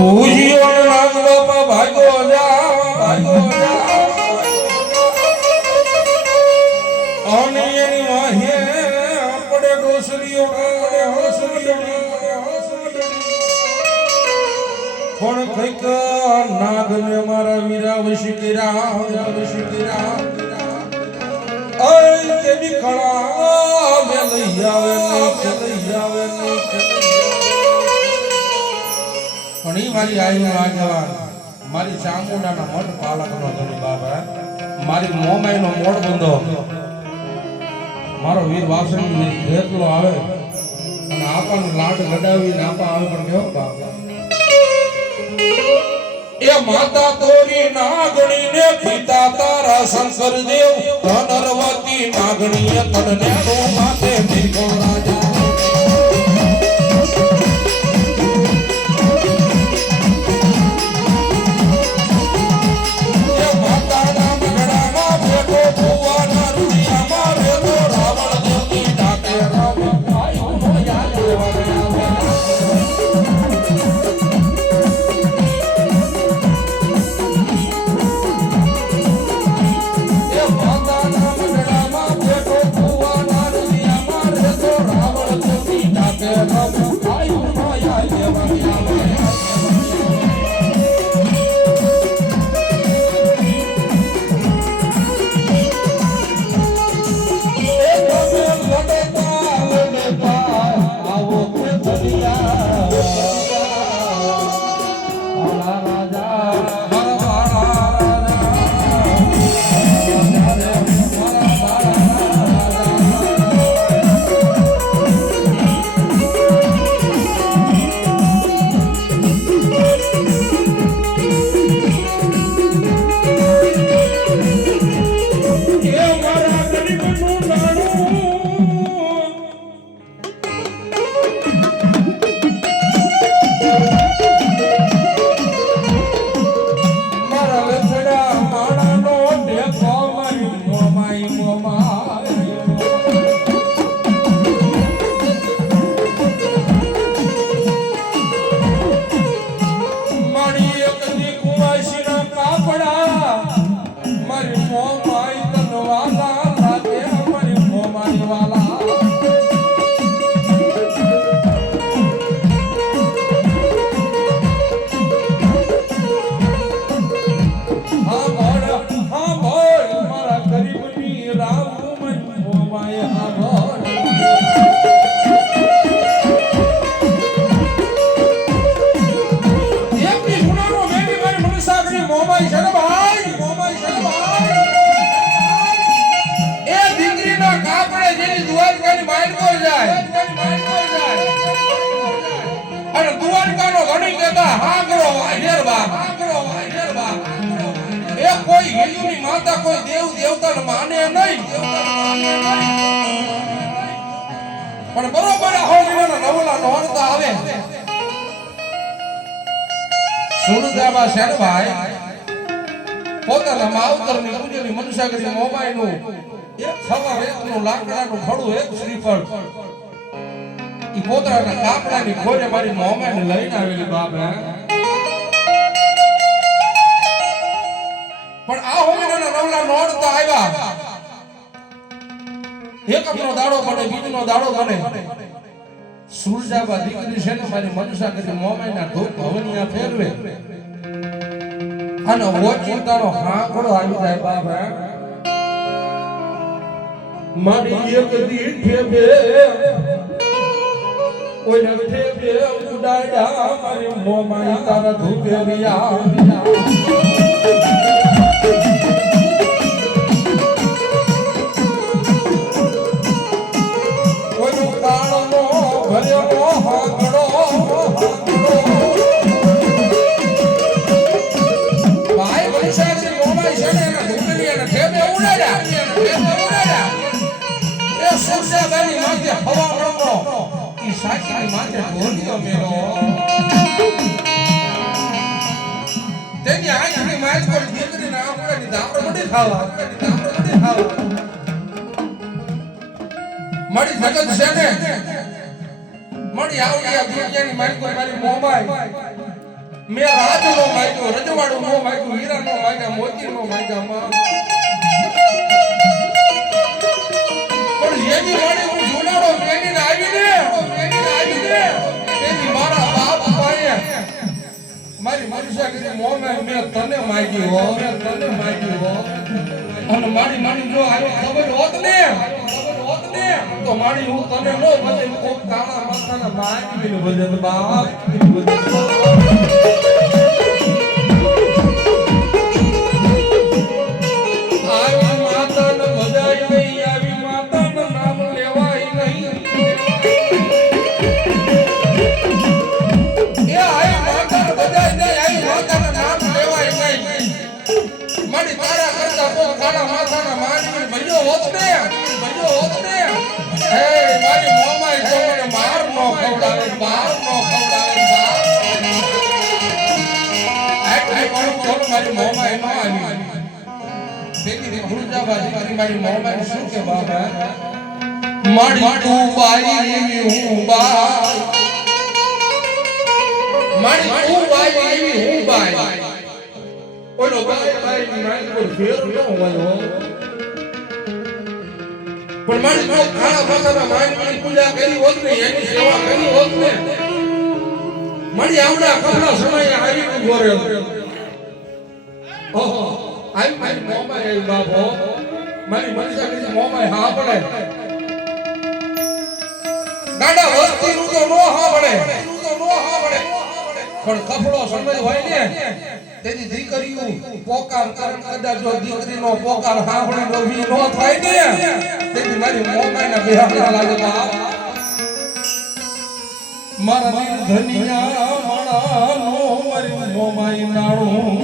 પૂજ્યો નામ બાપા ભાગો જા અને એની વાહે પડે ડોસરીઓ પણ કઈક નાગને મારા વીરા વશીકરા અય તેની કળા મે લઈ આવે ઘણી મારી આયુ આગેવાન મારી ચામુંડાના મઠ પાલકનો ધણી બાબા મારી મોમાઈનો મોડ બંધો મારો વીર વાસણ જેટલો આવે અને આપણને લાડ લડાવી નાપા આવે પણ કેવો બાબા એ માતા તોરી નાગણી ને પિતા તારા શંકર દેવ ધનરવતી નાગણીએ તને નો માથે ભીખો રાજા કોઈ હિન્દુની માતા કોઈ દેવ દેવતાને માને નહીં પણ બરોબર હોળીના નવલા નોરતા આવે સુરજાબા શેરભાઈ પોતાના માવતરની પૂજ્યની મનસાગરી મોમાઈનું એક સવા રેતનું લાકડાનું ખડું એક શ્રીફળ ઈ પોતાના કાપડાની ખોજે મારી મોમાઈને લઈને આવેલી બાપ પણ આ હોળીના નવલા નોરતા આવ્યા એકમનો દાડો બને બીજનો દાડો બને સુરજાબા દીકરી છે ને મારી મનસાગરી મોમાઈના ધૂપ હવનિયા ફેરવે અને ઓચિંતાનો હાંકડો આવી જાય બાપ મારી એક દીઠે બે ઓય નગઠે બે ઉડાડ્યા મારી મોમાઈ તારા ધૂપે રિયા મળી જગત છે ને મળી આવડી આ દુનિયાની મારી કોઈ મારી મોબાઈલ મેં રાજ નો માગ્યો, રજવાડું નો માગ્યું, હીરા નો માગ્યા, મોતી નો માગ્યા માં. પણ જેની વાણી હું જોડાડો મેગીને આવીને તેની મારા બાપ પાસે મારી મનુષ્યગીરી મોમે મેં તને માગી હો, અને મારી માની જો આવી ખબર હોત ને તો મારી હું તને નો બધે કોક કાળા માથાના માગીને બધે બાપ મારી તું બાઈ હું બાઈ, મારી તું બાઈ હું બાઈ. ઓલો બાઈ બાઈ ની મારી પર ફેર ન હોય પણ મારી તો ખાડા ભાષાના માનવીની પૂજા કરી હોત ને, એની સેવા કરી હોત ને, મારી આવડા કપડા સમયે આવી ઉભો રહ્યો. ઓહો આઈ મારી મોમાં એ બાપો મારી મનસાની મોમાં હા પડે ગાડા વસ્તી નું તો નો હા પડે પણ કપડો સમય હોય ને તેની દીકરીઓ પોકાર કરણ કદાચ જો દીકરીનો પોકાર સાંભળે નવી નો થાય ને તેની મારી મોમાના બેહાડા લાગે બાપ. મારા ધનિયા માણાનો મારી મોમાઈ નાણું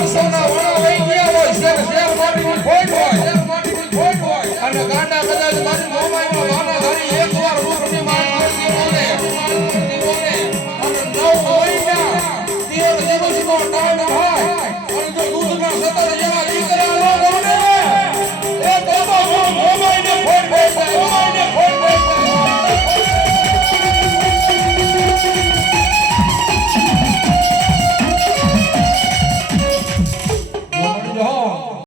વર્ષોના વડા વહી ગયા હોય શેર માટીની ખોટ હોય અને ગાંડા કદાચ મારી મોબાઈલમાં વાના ઘડી